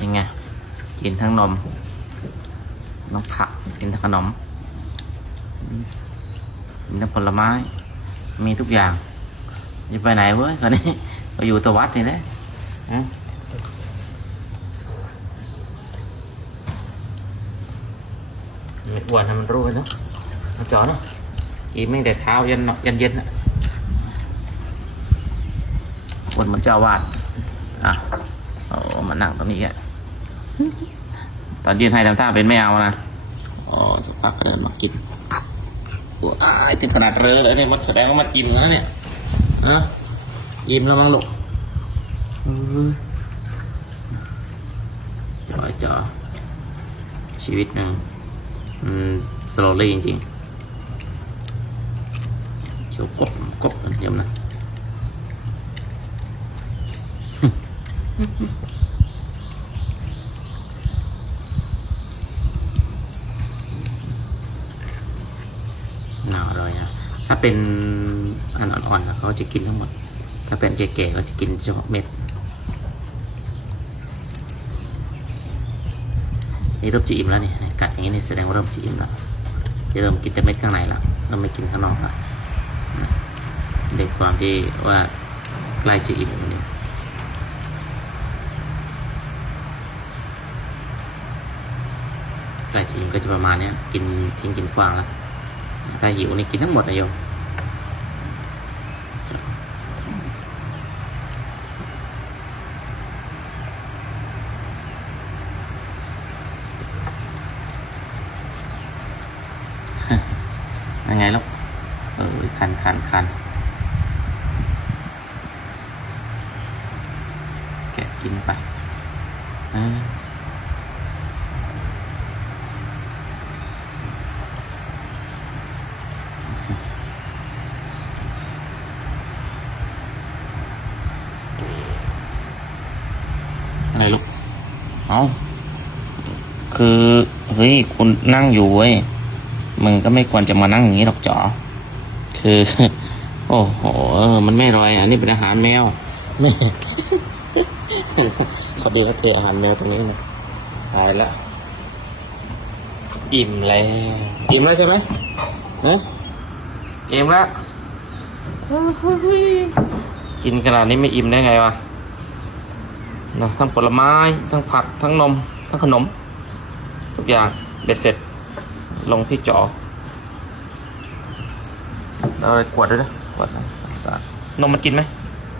กินทั้งนม น้องผัก กินทั้งขนมมกินทั้งผลไม้ มีทุกอย่าง จะไปไหนเว้ยตอนนี้เราอยู่ตัววัดนี่แหละไม่อ้วนให้มันรู้ไปเนาะเอาจอเนาะกินไม่แต่เช้ายันเยันเย็นอะอ้วนเหมันเจ้าอาวาดอะโอ้มานั่งตรงนี้อะ ตอนยืนให้ทำท่าเป็นไม่เอานะอ๋อสักพักก็เดินมากินตัวอ้ายเต็มขนาดเรือเลยเนี่ยมันแสดงว่ามันอิ่มแล้วเนี่ยอะอิ่มแล้วมั้งลูกเออจอยจอชีวิตหนึ่งอืมสโลลี่จริงๆเขียวกบกบเดี๋ยวนะาวอร่อยนะถ้าเป็นอันอ่อนๆนะเขาจะกินทั้งหมด ถ้าเป็นแก่ๆก็จะกินเฉพาะเม็ดนี่เริ่มจะอิ่มแล้วนี่กัดอย่างนี้นี่แสดงว่าเริ่มจะอิ่มแล้วจะเริ่มกินแต่เม็ดข้างในละเริ่มไม่กินข้างนอกละเด็กความที่ว่าใกล้จะอิ่มนี่ใกล้จะอิ่มก็จะประมาณนี้กินทิ้งกินกว้างแล้ว ถ้าหิวนี่กินทั้งหมดนะโยมยังไงลูกเออคันคันคันแกะกินไปเออ ไรลูก เอาคือ เฮ้ย คุณนั่งอยู่เว้ย มึงก็ไม่ควรจะมานั่งอย่างนี้หรอกจ๋อ คือ โอ้โหเออมันไม่อร่อย อันนี้เป็นอาหารแมวไม่เขาดีเขาเทอาหารแมวตรงนี้นะตายแล้วอิ่มแล้ว อิ่มแล้วใช่ไหมนะอิ่มแล้วกินขนาดนี้ไม่อิ่มได้ไงวะ นะทั้งผลไม้ทั้งผักทั้งนม ทั้งขนม ทุกอย่างเบ็ดเสร็จลงที่จอเอาไปขวดด้วยนะขวดนะสะอาดนมมันกินไหม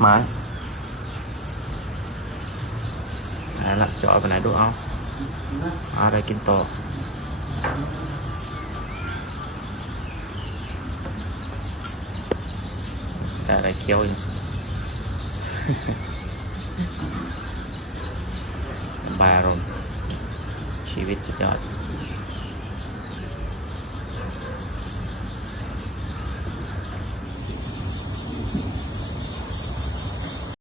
หมาไหนละจอเอไปไหนดูเอาเอาอะไรกินต่ออะไรเคี้ยวอีก บายอารมณ์ชีวิตสุดยอด